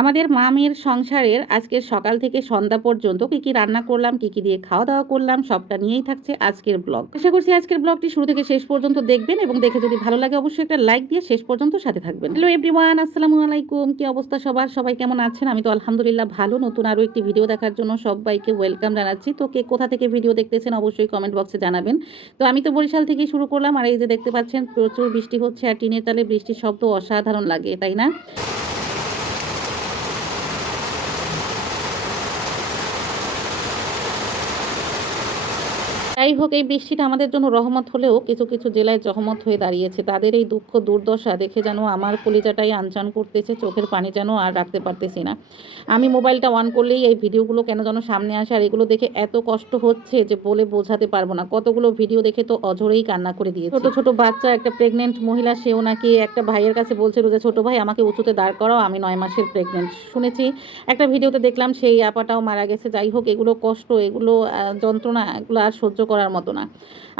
আমাদের মামের সংসারের আজকের সকাল থেকে সন্ধ্যা পর্যন্ত কী কী রান্না করলাম, কী কী দিয়ে খাওয়া দাওয়া করলাম, সবটা নিয়েই থাকছে আজকের ব্লগ। আশা করছি আজকের ব্লগটি শুরু থেকে শেষ পর্যন্ত দেখবেন এবং দেখে যদি ভালো লাগে অবশ্যই একটা লাইক দিয়ে শেষ পর্যন্ত সাথে থাকবেন। হ্যালো এভরিওয়ান, আসসালামু আলাইকুম। কি অবস্থা সবার? সবাই কেমন আছেন? আমি তো আলহামদুলিল্লাহ ভালো। নতুন আরও একটি ভিডিও দেখার জন্য সবাইকে ওয়েলকাম জানাচ্ছি। তো কে কোথা থেকে ভিডিও দেখতেছেন অবশ্যই কমেন্ট বক্সে জানাবেন। তো আমি তো বরিশাল থেকেই শুরু করলাম। আর এই যে দেখতে পাচ্ছেন, প্রচুর বৃষ্টি হচ্ছে আর টিনের তালে বৃষ্টির শব্দ অসাধারণ লাগে, তাই না? যাই হোক, এই বৃষ্টিটা আমাদের জন্য রহমত হলেও কিছু কিছু জেলায় জহমত হয়ে দাঁড়িয়েছে। তাদের এই দুঃখ দুর্দশা দেখে যেন আমার কলিজাটাই আনচান করতেছে, চোখের পানি যেন আর রাখতে পারতেছি না। আমি মোবাইলটা অন করলেই এই ভিডিওগুলো কেন যেন সামনে আসে আর এগুলো দেখে এত কষ্ট হচ্ছে যে বলে বোঝাতে পারব না। কতগুলো ভিডিও দেখে তো অঝরেই কান্না করে দিয়ে ছোট ছোট বাচ্চা, একটা প্রেগনেন্ট মহিলা, সেও নাকি একটা ভাইয়ের কাছে বলছিল যে, ছোট ভাই, আমাকে উঁচুতে দাঁড় করাও, আমি নয় মাসের প্রেগনেন্ট শুনেছি, একটা ভিডিওতে দেখলাম সেই আপাটাও মারা গেছে। যাই হোক, এগুলো কষ্ট, এগুলো যন্ত্রণা, এগুলো আর সহ্য করার মতো না।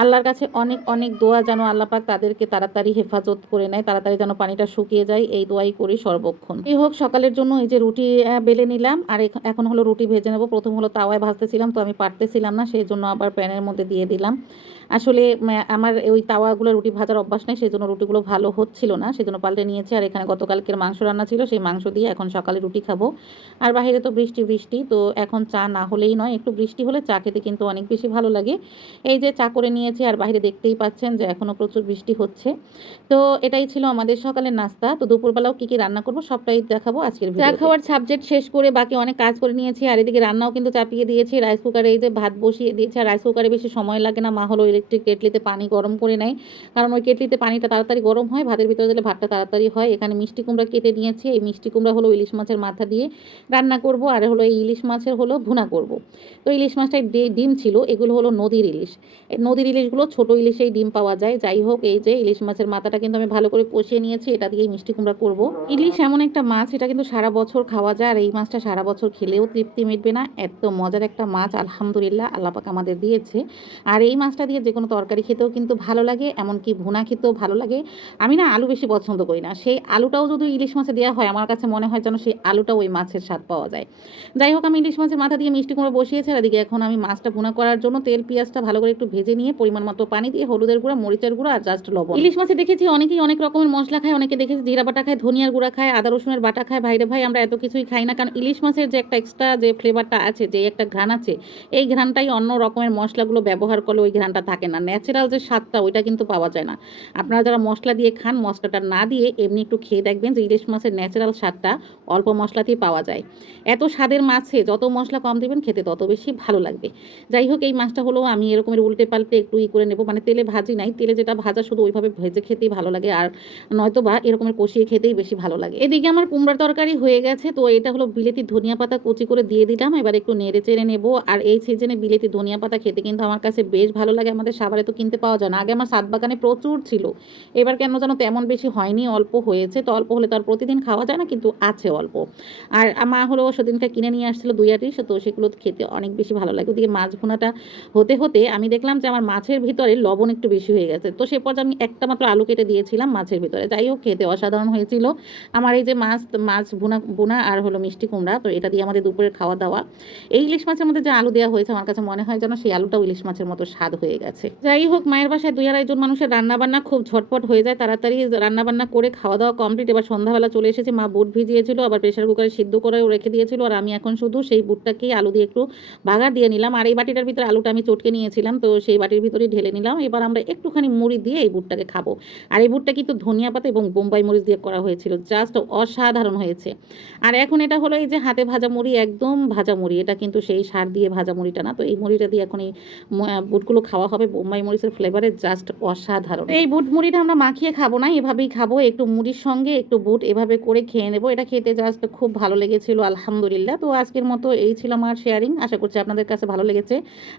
আল্লাহর কাছে অনেক অনেক দোয়া যেন আল্লাপাক তাদেরকে তাড়াতাড়ি হেফাজত করে নেয়, তাড়াতাড়ি যেন পানিটা শুকিয়ে যায়, এই দোয়াই করি সর্বক্ষণ। এই হোক, সকালের জন্য এই যে রুটি বেলে নিলাম, আর এখন হলো রুটি ভেজে নেব। প্রথম হলো তাওয়ায় ভাজতেছিলাম, তো আমি পারতেছিলাম না, সেই জন্য আবার প্যানের মধ্যে দিয়ে দিলাম। আসলে আমার ওই তাওয়াগুলো রুটি ভাজার অভ্যাস নেই সেই জন্য রুটিগুলো ভালো হচ্ছিল না সেই জন্য পাল্টে নিয়েছি। আর এখানে গতকালকের মাংস রান্না ছিল সেই মাংস দিয়ে এখন সকালে রুটি খাব। আর বাইরে তো বৃষ্টি বৃষ্টি তো এখন চা না হলেই নয় একটু বৃষ্টি হলে চা খেতে কিন্তু অনেক বেশি ভালো লাগে। এই যে চা করে নিয়েছি আর বাইরে দেখতেই পাচ্ছেন যে এখনও প্রচুর বৃষ্টি হচ্ছে। তো এটাই ছিল আমাদের সকালের নাস্তা। তো দুপুরবেলাও কী কী রান্না করব সবটাই দেখাবো আজকের চা খাওয়ার সাবজেক্ট শেষ করে বাকি অনেক কাজ করে নিয়েছি আর এদিকে রান্নাও কিন্তু চাপিয়ে দিয়েছি। রাইস কুকারে এই যে ভাত বসিয়ে দিয়েছি আর রাইস কুকারে বেশি সময় লাগে না মা হলো ইলেকট্রিক কেটলিতে পানি গরম করে নেয়। কারণ ওই কেটলিতে পানিটা তাড়াতাড়ি গরম হয়, ভাতের ভিতরে দিলে ভাতটা তাড়াতাড়ি হয়। এখানে মিষ্টি কুমড়া কেটে নিয়েছি। এই মিষ্টি কুমড়া হলো ইলিশ মাছের মাথা দিয়ে রান্না করব। আর হলো এই ইলিশ মাছের হলো ভুনা করব। তো ইলিশ মাছটায় ডিম ছিল। এগুলো হলো নদীর ইলিশ। এই নদীর ইলিশগুলো ছোট ইলিশেই ডিম পাওয়া যায়। যাই হোক, এই যে ইলিশ মাছের মাথাটা কিন্তু আমি ভালো করে কষিয়ে নিয়েছি। এটা দিয়েই মিষ্টি কুমড়া করব। ইলিশ এমন একটা মাছ, এটা কিন্তু সারা বছর খাওয়া যায়। আর এই মাছটা সারা বছর খেলেও তৃপ্তি মিটবে না। এত মজার একটা মাছ, আলহামদুলিল্লাহ আল্লাপাক আমাদের দিয়েছে। আর এই মাছটা দিয়ে যে কোনো তরকারি খেতেও কিন্তু ভালো লাগে, এমনকি ভুনা খেতেও ভালো লাগে। আমি না আলু বেশি পছন্দ করি না। সেই আলুটাও যদি ইলিশ মাছে দেওয়া হয়, আমার কাছে মনে হয় যেন সেই আলুটাও ওই মাছের স্বাদ পাওয়া যায়। যাই হোক, আমি ইলিশ মাছের মাথা দিয়ে মিষ্টি কুমড়ো বসিয়েছি, আর এদিকে এখন আমি মাছটা ভুনা করার জন্য তেল, পেঁয়াজটা ভালো করে একটু ভেজে নিয়ে পরিমাণ মতো পানি দিয়ে হলুদের গুঁড়া, মরিচের গুঁড়া, আর জাস্ট লবণ। ইলিশ মাছে দেখেছি অনেকেই অনেক রকমের মশলা খায়, অনেকে দেখেছি জিরা বাটা খায়, ধনিয়ার গুঁড়া খায়, আদা রসুনের বাটা খায়। ভাইরে ভাই, আমরা এত কিছুই খাই না, কারণ ইলিশ মাছের যে একটা এক্সট্রা যে ফ্লেভারটা আছে, যে একটা ঘ্রাণ আছে, এই ঘ্রাণটাই অন্য রকমের মশলাগুলো ব্যবহার করলে ওই ঘ্রাণটা থাকে। না। ন্যাচারাল যে স্বাদটা, ওইটা কিন্তু পাওয়া যায় না। আপনারা যারা মশলা দিয়ে খান, মশলাটা না দিয়ে এমনি একটু খেয়ে দেখবেন যে ইলিশ মাছের ন্যাচারাল স্বাদটা অল্প মশলাতেই পাওয়া যায়। এত স্বাদের মাছে যত মশলা কম দেবেন, খেতে তত বেশি ভালো লাগবে। যাই হোক, এই মাছটা হলো আমি এরকমের উল্টে পাল্টে একটু ই করে নেব। মানে তেলে ভাজি নাই, তেলে যেটা ভাজা শুধু ওইভাবে ভেজে খেতেই ভালো লাগে আর নয়তো বা এরকমের কষিয়ে খেতেই বেশি ভালো লাগে। এদিকে আমার কুমড়ার তরকারি হয়ে গেছে, তো এটা হলো বিলেতি ধনিয়া পাতা কুচি করে দিয়ে দিলাম। এবার একটু নেড়ে চেড়ে নেব। আর এই সিজনে বিলেতি ধনিয়া পাতা খেতে কিন্তু আমার কাছে বেশ ভালো লাগে। আমাদের সাভারে তো কিনতে পাওয়া যায় না। আগে আমার সাত বাগানে প্রচুর ছিল। এবার কেন যেন তেমন বেশি হয়নি, অল্প হয়েছে। তো অল্প হলে তো আর প্রতিদিন খাওয়া যায় না, কিন্তু আছে অল্প। আর মা হলো সেদিনকে কিনে নিয়ে আসছিল দুই আটি তো সেগুলো খেতে অনেক বেশি ভালো লাগে। ওদিকে মাছ ভুনাটা হতে হতে আমি দেখলাম যে আমার মাছের ভিতরে লবণ একটু বেশি হয়ে গেছে। তো সে পর্যায়ে আমি একটা মাত্র আলু কেটে দিয়েছিলাম মাছের ভিতরে। যাই হোক, খেতে অসাধারণ হয়েছিল। আমার এই যে মাছ মাছ ভুনা ভুনা আর হলো মিষ্টি কুমড়া, তো এটা দিয়ে আমাদের দুপুরের খাওয়া দাওয়া। এই ইলিশ মাছের মধ্যে যে আলু দেওয়া হয়েছে, আমার কাছে মনে হয় যেন সেই আলুটাও ইলিশ মাছের মতো স্বাদ হয়ে গেছে। যাই হোক, মায়ের বাসায় দুই আড়াইজন মানুষের রান্নাবান্না খুব ঝটপট হয়ে যায়, তাড়াতাড়ি রান্নাবান্না করে খাওয়া দাওয়া কমপ্লিট এবার সন্ধ্যাবেলা চলে এসেছে, মা বুট ভিজিয়েছিল, আবার প্রেশার কুকারে সিদ্ধ করেও রেখে দিয়েছিল, আর আমি এখন শুধু সেই বুটটাকেই আলু দিয়ে একটু বাগার দিয়ে নিলাম। আর এই বাটিটার ভিতরে আলুটা আমি চটকে নিয়েছিলাম, তো সেই বাটির ভিতরে ঢেলে নিলাম। এবার আমরা একটুখানি মুড়ি দিয়ে এই বুটটাকে খাব। আর এই বুটটা কিন্তু ধনিয়া পাতা এবং বোম্বাই মরিচ দিয়ে করা হয়েছিল জাস্ট অসাধারণ হয়েছে। আর এখন এটা হলো এই যে হাতে ভাজা মুড়ি, একদম ভাজা মুড়ি। এটা কিন্তু সেই সার দিয়ে ভাজা মুড়িটা না, তো এই মুড়িটা দিয়ে এখন এই বুটগুলো খাওয়া হবে। বোম্বাই মরিচের ফ্লেভারে জাস্ট অসাধারণ। এই বুট মুড়িটা আমরা মাখিয়ে খাব না, এভাবেই খাব, একটু মুড়ির সঙ্গে একটু বুট এভাবে করে খেয়ে নেব। এটা খেতে জাস্ট খুব ভালো লেগেছিল, আলহামদুলিল্লাহ। তো আজকের মতো এই ছিল আমার শেয়ারিং আশা করছি আপনাদের কাছে ভালো লেগেছে।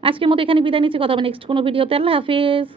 আজকের মতো এখানে বিদায় নিচ্ছি, কথা হবে নেক্সট কোনো ভিডিওতে আল্লাহ হাফিজ।